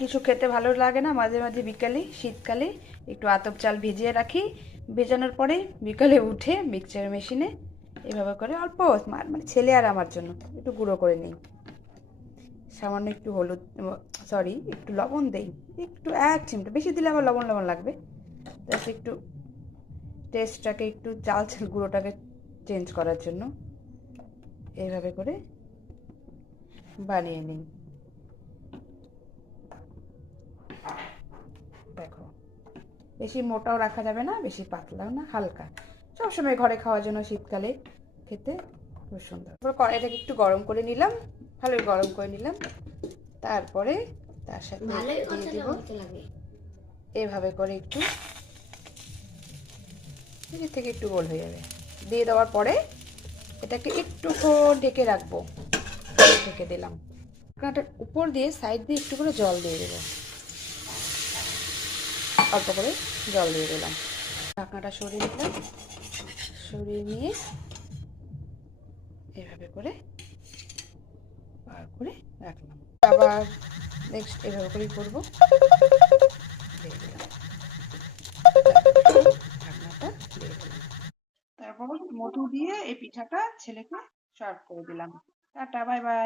কিছু খেতে ভালো লাগে না, মাঝে মাঝে বিকালে শীতকালে একটু আতপ চাল ভিজিয়ে রাখি। ভেজানোর পরে বিকালে উঠে মিক্সচার মেশিনে এভাবে করে অল্প মানে ছেলে আর আমার জন্য একটু গুঁড়ো করে নিই। সামান্য একটু হলুদ, সরি একটু লবণ দেই, একটু এক চিমটা, বেশি দিলে আবার লবণ লবণ লাগবে। জাস্ট একটু টেস্টটাকে, একটু চাল চাল গুঁড়োটাকে চেঞ্জ করার জন্য এইভাবে করে বানিয়ে নিই। দেখো, বেশি মোটাও রাখা যাবে না, বেশি পাতলাও না, হালকা, সবসময় ঘরে খাওয়ার জন্য শীতকালে খেতে খুব সুন্দর। তারপর কড়াইটাকে একটু গরম করে নিলাম, ভালোই গরম করে নিলাম। তারপরে তার সাথে দিয়ে দিব এভাবে করে একটু, এদিক থেকে একটু গোল হয়ে যাবে। দিয়ে দেওয়ার পরে এটাকে একটুক্ষণ ঢেকে রাখবো। ঢেকে দিলাম, ঢাকনাটার উপর দিয়ে সাইড দিয়ে একটু করে জল দিয়ে দেবো, অল্প করে জল দিয়ে দিলাম। ঢাকনাটা সরিয়ে দিলাম, সরিয়ে নিয়ে এভাবে করে বার করে রাখলাম। আবার নেক্সট এভাবে করেই করবো। দিয়ে দিলাম ঢাকনাটা, দিয়ে দিলাম। তারপর মধু দিয়ে এই পিঠাটা ছেলেকে সার্ভ করে দিলাম। Tata, bye bye.